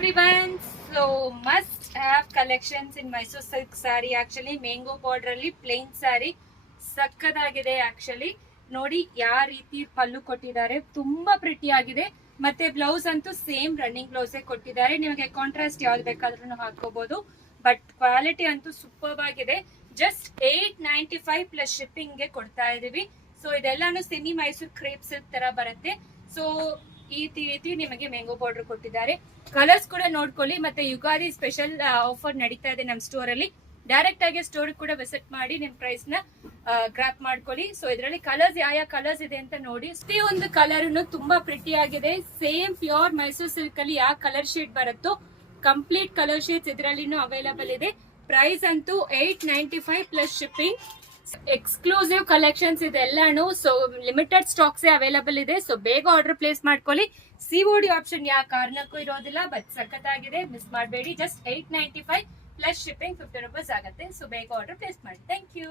everyone. So must have collections in Mysore silk saree. Actually mango border ಅಲ್ಲಿ plain saree ಸಕ್ಕದಾಗಿದೆ. Actually ನೋಡಿ ಯಾವ ರೀತಿ ಪಲ್ಲು ಕೊಟ್ಟಿದ್ದಾರೆ, ತುಂಬಾ ಪ್ರಿಟಿ ಆಗಿದೆ. ಮತ್ತೆ ಬ್ಲೌಸ್ ಅಂತೂ ಸೇಮ್ ರನ್ನಿಂಗ್ ಬ್ಲೌಸ್ ಕೊಟ್ಟಿದ್ದಾರೆ. ನಿಮಗೆ ಕಾಂಟ್ರಾಸ್ಟ್ ಯಾವ್ದು ಬೇಕಾದ್ರೂ ಹಾಕೋಬಹುದು. ಬಟ್ ಕ್ವಾಲಿಟಿ ಅಂತೂ ಸೂಪರ್ ಆಗಿದೆ. ಜಸ್ಟ್ 895 ಪ್ಲಸ್ ಶಿಪ್ಪಿಂಗ್ ಗೆ ಕೊಡ್ತಾ ಇದೀವಿ. ಸೊ ಇದೆಲ್ಲಾನು ಸೆಮಿ ಮೈಸೂರ್ ಕ್ರೇಪ್ ಸಿಲ್ಕ್ ತರ ಬರುತ್ತೆ. ಸೊ ಈ ರೀತಿ ನಿಮಗೆ ಮ್ಯಾಂಗೋ ಬಾರ್ಡರ್ ಕೊಟ್ಟಿದ್ದಾರೆ. ಕಲರ್ಸ್ ಕೂಡ ನೋಡ್ಕೊಳ್ಳಿ. ಮತ್ತೆ ಯುಗಾದಿ ಸ್ಪೆಷಲ್ ಆಫರ್ ನಡೀತಾ ಇದೆ ನಮ್ಮ ಸ್ಟೋರ್ ಅಲ್ಲಿ. ಡೈರೆಕ್ಟ್ ಆಗಿ ಸ್ಟೋರ್ ಕೂಡ ವಿಸಿಟ್ ಮಾಡಿ ನಿಮ್ ಪ್ರೈಸ್ ನ ಗ್ರಾಪ್ ಮಾಡ್ಕೊಳ್ಳಿ. ಸೊ ಇದರಲ್ಲಿ ಕಲರ್ಸ್ ಯಾವ ಕಲರ್ಸ್ ಇದೆ ಅಂತ ನೋಡಿ. ಒಂದು ಕಲರ್ ತುಂಬಾ ಪ್ರಿಟಿ ಆಗಿದೆ. ಸೇಮ್ ಪ್ಯೂರ್ ಮೈಸೂರ್ ಸಿಲ್ಕ್ ಅಲ್ಲಿ ಯಾವ ಕಲರ್ ಶೇಡ್ ಬರುತ್ತೋ ಕಂಪ್ಲೀಟ್ ಕಲರ್ ಶೇಡ್ಸ್ ಇದರಲ್ಲಿ ಅವೈಲಬಲ್ ಇದೆ. ಪ್ರೈಸ್ ಅಂತೂ 895 ಪ್ಲಸ್ ಶಿಪ್ಪಿಂಗ್. ಎಕ್ಸ್ಕ್ಲೂಸಿವ್ ಕಲೆಕ್ಷನ್ಸ್ ಇದೆಲ್ಲಾನು. ಸೊ ಲಿಮಿಟೆಡ್ ಸ್ಟಾಕ್ಸ್ ಅವೈಲಬಲ್ ಇದೆ. ಸೊ ಬೇಗ ಆರ್ಡರ್ ಪ್ಲೇಸ್ ಮಾಡ್ಕೊಳ್ಳಿ. ಸಿಒಡಿ ಆಪ್ಷನ್ ಯಾವ ಕಾರಣಕ್ಕೂ ಇರೋದಿಲ್ಲ. ಬಟ್ ಸಖತ್ತಾಗಿದೆ, ಮಿಸ್ ಮಾಡಬೇಡಿ. ಜಸ್ಟ್ 895 ಪ್ಲಸ್ ಶಿಪ್ಪಿಂಗ್ 50 ರೂಪೀಸ್ ಆಗುತ್ತೆ. ಸೊ ಬೇಗ ಆರ್ಡರ್ ಪ್ಲೇಸ್ ಮಾಡಿ. Thank you.